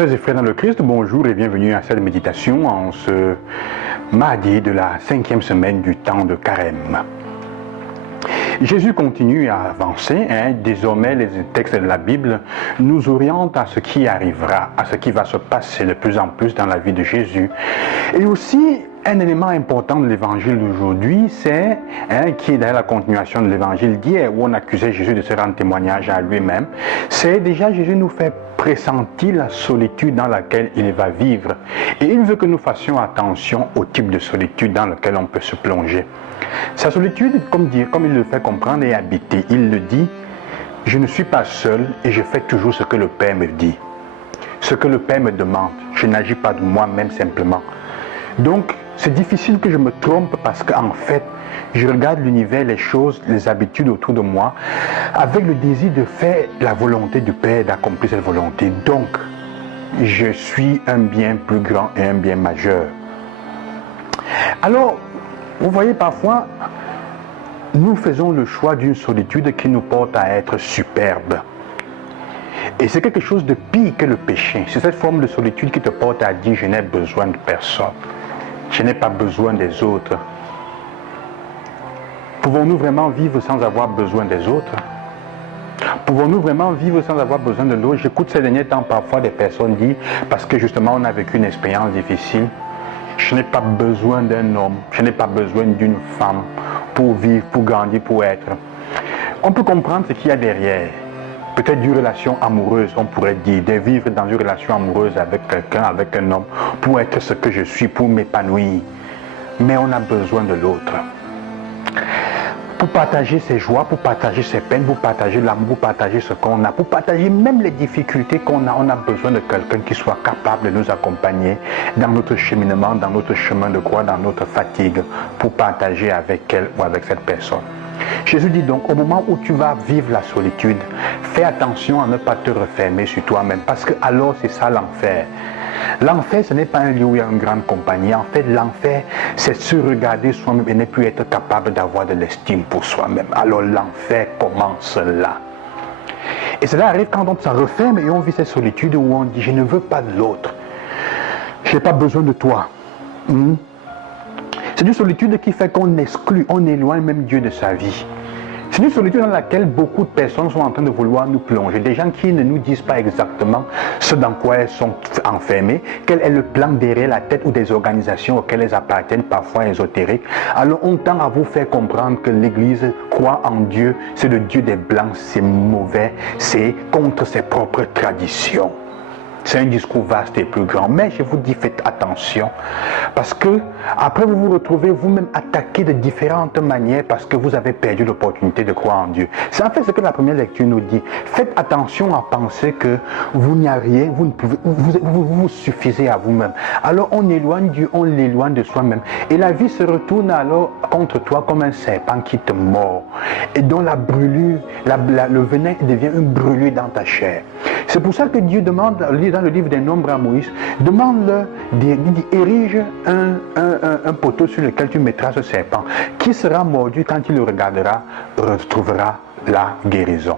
Sœurs et frères dans le Christ, bonjour et bienvenue à cette méditation en ce mardi de la 5e semaine du temps de Carême. Jésus continue à avancer, désormais les textes de la Bible nous orientent à ce qui arrivera, à ce qui va se passer de plus en plus dans la vie de Jésus. Et aussi, un élément important de l'évangile d'aujourd'hui, c'est, qui est dans la continuation de l'évangile d'hier, où on accusait Jésus de se rendre témoignage à lui-même, c'est déjà Jésus nous fait pressentir la solitude dans laquelle il va vivre. Et il veut que nous fassions attention au type de solitude dans lequel on peut se plonger. Sa solitude, comme il le fait comprendre, est habitée. Il le dit, je ne suis pas seul et je fais toujours ce que le Père me dit. Ce que le Père me demande, je n'agis pas de moi-même simplement. Donc, c'est difficile que je me trompe parce qu'en fait, je regarde l'univers, les choses, les habitudes autour de moi avec le désir de faire la volonté du Père, d'accomplir cette volonté. Donc, je suis un bien plus grand et un bien majeur. Alors, vous voyez, parfois, nous faisons le choix d'une solitude qui nous porte à être superbe. Et c'est quelque chose de pire que le péché. C'est cette forme de solitude qui te porte à dire « je n'ai besoin de personne ». Je n'ai pas besoin des autres. Pouvons-nous vraiment vivre sans avoir besoin des autres? Pouvons-nous vraiment vivre sans avoir besoin de l'autre? J'écoute ces derniers temps parfois des personnes dire, parce que justement on a vécu une expérience difficile, je n'ai pas besoin d'un homme, je n'ai pas besoin d'une femme pour vivre, pour grandir, pour être. On peut comprendre ce qu'il y a derrière. Peut-être d'une relation amoureuse, on pourrait dire, de vivre dans une relation amoureuse avec quelqu'un, avec un homme, pour être ce que je suis, pour m'épanouir. Mais on a besoin de l'autre. Pour partager ses joies, pour partager ses peines, pour partager l'amour, pour partager ce qu'on a, pour partager même les difficultés qu'on a, on a besoin de quelqu'un qui soit capable de nous accompagner dans notre cheminement, dans notre chemin de croix, dans notre fatigue, pour partager avec elle ou avec cette personne. Jésus dit donc, au moment où tu vas vivre la solitude, fais attention à ne pas te refermer sur toi-même, parce que alors c'est ça l'enfer. L'enfer, ce n'est pas un lieu où il y a une grande compagnie. En fait, l'enfer, c'est se regarder soi-même et ne plus être capable d'avoir de l'estime pour soi-même. Alors l'enfer commence là. Et cela arrive quand on se referme et on vit cette solitude où on dit, je ne veux pas de l'autre. Je n'ai pas besoin de toi. C'est une solitude qui fait qu'on exclut, on éloigne même Dieu de sa vie. C'est une solitude dans laquelle beaucoup de personnes sont en train de vouloir nous plonger. Des gens qui ne nous disent pas exactement ce dans quoi elles sont enfermées, quel est le plan derrière la tête ou des organisations auxquelles elles appartiennent, parfois ésotériques. Alors on tend à vous faire comprendre que l'Église croit en Dieu, c'est le Dieu des Blancs, c'est mauvais, c'est contre ses propres traditions. C'est un discours vaste et plus grand. Mais je vous dis, faites attention. Parce que après vous vous retrouvez vous-même attaqué de différentes manières parce que vous avez perdu l'opportunité de croire en Dieu. C'est en fait ce que la première lecture nous dit. Faites attention à penser que vous n'y a rien, vous ne pouvez, vous suffisez à vous-même. Alors on éloigne Dieu, on l'éloigne de soi-même. Et la vie se retourne alors contre toi comme un serpent qui te mord. Et dont la brûlure, le venin devient une brûlure dans ta chair. C'est pour ça que Dieu demande, dans le livre des Nombres à Moïse, demande-le, érige un poteau sur lequel tu mettras ce serpent. Qui sera mordu quand il le regardera, retrouvera la guérison.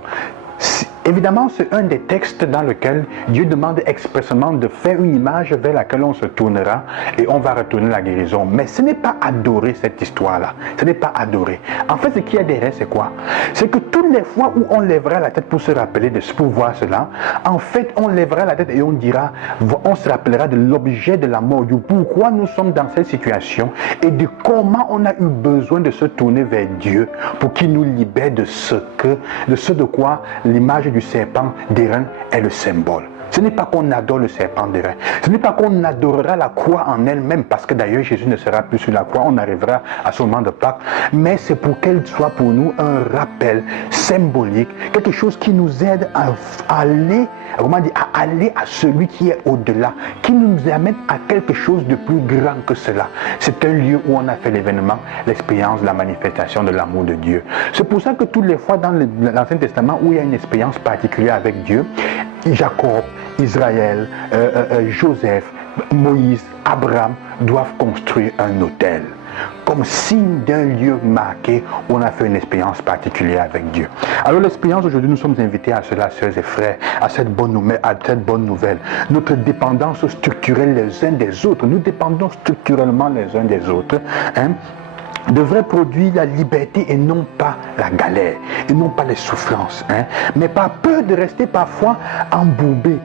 Évidemment, c'est un des textes dans lequel Dieu demande expressément de faire une image vers laquelle on se tournera et on va retourner la guérison. Mais ce n'est pas adorer cette histoire-là. Ce n'est pas adorer. En fait, ce qu'il y a derrière, c'est quoi? C'est que toutes les fois où on lèvera la tête pour se rappeler de ce pouvoir, cela, en fait, on lèvera la tête et on dira, on se rappellera de l'objet de la mort, du pourquoi nous sommes dans cette situation et de comment on a eu besoin de se tourner vers Dieu pour qu'il nous libère de ce de quoi l'image du serpent d'airain est le symbole. Ce n'est pas qu'on adore le serpent d'airain. Ce n'est pas qu'on adorera la croix en elle-même, parce que d'ailleurs Jésus ne sera plus sur la croix, on arrivera à ce moment de Pâques, mais c'est pour qu'elle soit pour nous un rappel symbolique, quelque chose qui nous aide à aller, à aller à celui qui est au-delà, qui nous amène à quelque chose de plus grand que cela. C'est un lieu où on a fait l'événement, l'expérience de la manifestation de l'amour de Dieu. C'est pour ça que toutes les fois dans l'Ancien Testament où il y a une expérience particulière avec Dieu, Jacob, Israël, Joseph, Moïse, Abraham doivent construire un autel. comme signe d'un lieu marqué où on a fait une expérience particulière avec Dieu. Alors l'expérience aujourd'hui, nous sommes invités à cela, sœurs et frères, à cette bonne nouvelle. Notre dépendance structurelle les uns des autres, nous dépendons structurellement les uns des autres, devrait produire la liberté et non pas la galère, et non pas les souffrances. Mais par peur de rester parfois embourbés,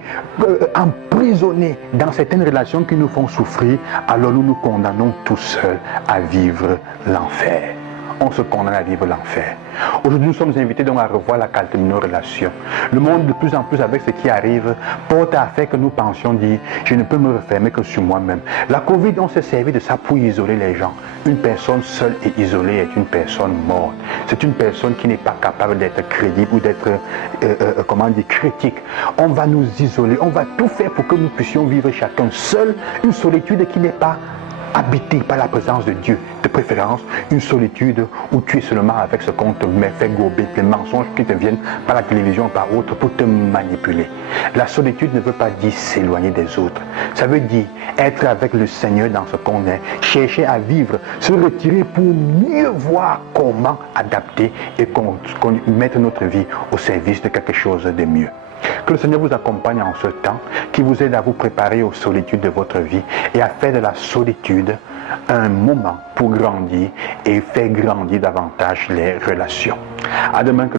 emprisonnés dans certaines relations qui nous font souffrir, alors nous nous condamnons tout seuls à vivre l'enfer. On se condamne à vivre l'enfer. Aujourd'hui, nous sommes invités donc à revoir la qualité de nos relations. Le monde, de plus en plus, avec ce qui arrive, porte à faire que nous pensions dire « je ne peux me refermer que sur moi-même ». La Covid, on s'est servi de ça pour isoler les gens. Une personne seule et isolée est une personne morte. C'est une personne qui n'est pas capable d'être crédible ou d'être, critique. On va nous isoler, on va tout faire pour que nous puissions vivre chacun seul, une solitude qui n'est pas habité par la présence de Dieu, de préférence une solitude où tu es seulement avec ce qu'on te fait gober, les mensonges qui te viennent par la télévision, par autre, pour te manipuler. La solitude ne veut pas dire s'éloigner des autres. Ça veut dire être avec le Seigneur dans ce qu'on est, chercher à vivre, se retirer pour mieux voir comment adapter et mettre notre vie au service de quelque chose de mieux. Que le Seigneur vous accompagne en ce temps, qui vous aide à vous préparer aux solitudes de votre vie et à faire de la solitude un moment pour grandir et faire grandir davantage les relations. À demain.